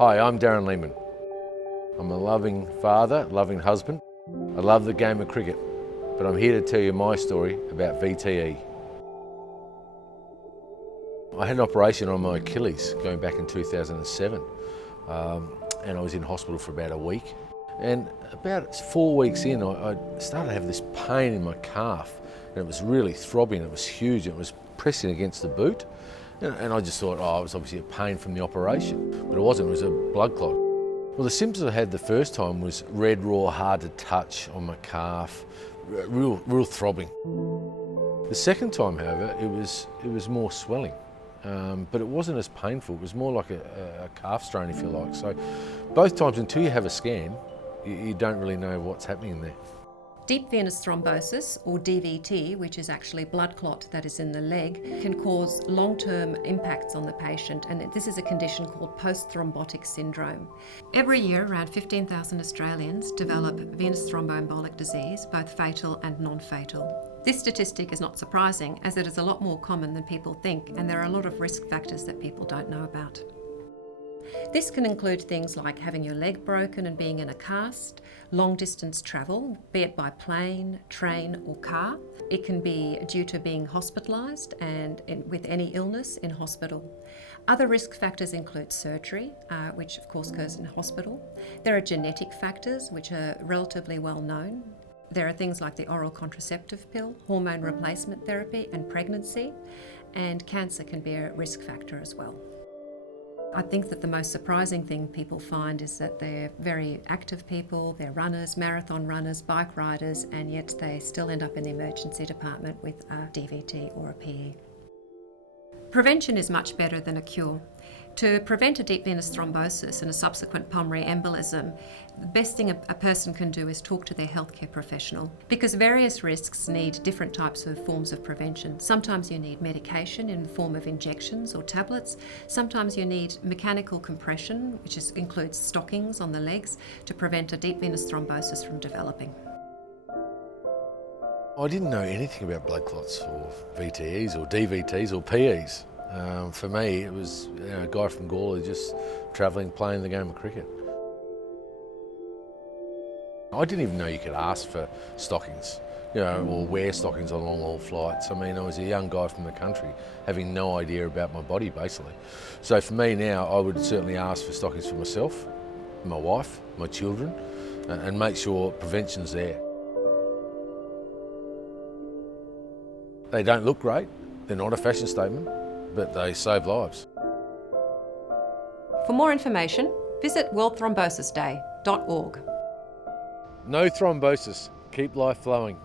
Hi, I'm Darren Lehmann. I'm a loving father, loving husband. I love the game of cricket, but I'm here to tell you my story about VTE. I had an operation on my Achilles going back in 2007, and I was in hospital for about a week. And about 4 weeks in, I started to have this pain in my calf, and it was really throbbing, it was huge, it was pressing against the boot. And I just thought, it was obviously a pain from the operation, but it wasn't, it was a blood clot. Well, the symptoms I had the first time was red, raw, hard to touch on my calf, real throbbing. The second time, however, it was more swelling, but it wasn't as painful. It was more like a calf strain, if you like. So both times, until you have a scan, you don't really know what's happening in there. Deep venous thrombosis, or DVT, which is actually blood clot that is in the leg, can cause long-term impacts on the patient, and this is a condition called post-thrombotic syndrome. Every year, around 15,000 Australians develop venous thromboembolic disease, both fatal and non-fatal. This statistic is not surprising, as it is a lot more common than people think, and there are a lot of risk factors that people don't know about. This can include things like having your leg broken and being in a cast, long distance travel, be it by plane, train or car. It can be due to being hospitalised and with any illness in hospital. Other risk factors include surgery, which of course occurs in hospital. There are genetic factors which are relatively well known. There are things like the oral contraceptive pill, hormone replacement therapy and pregnancy, and cancer can be a risk factor as well. I think that the most surprising thing people find is that they're very active people, they're runners, marathon runners, bike riders, and yet they still end up in the emergency department with a DVT or a PE. Prevention is much better than a cure. To prevent a deep venous thrombosis and a subsequent pulmonary embolism, the best thing a person can do is talk to their healthcare professional, because various risks need different types of forms of prevention. Sometimes you need medication in the form of injections or tablets. Sometimes you need mechanical compression, which includes stockings on the legs, to prevent a deep venous thrombosis from developing. I didn't know anything about blood clots or VTEs or DVTs or PEs. For me, it was a guy from Gawler just travelling, playing the game of cricket. I didn't even know you could ask for stockings, or wear stockings on long-haul flights. I mean, I was a young guy from the country, having no idea about my body, basically. So for me now, I would certainly ask for stockings for myself, my wife, my children, and make sure prevention's there. They don't look great, they're not a fashion statement, but they save lives. For more information, visit worldthrombosisday.org. No thrombosis, keep life flowing.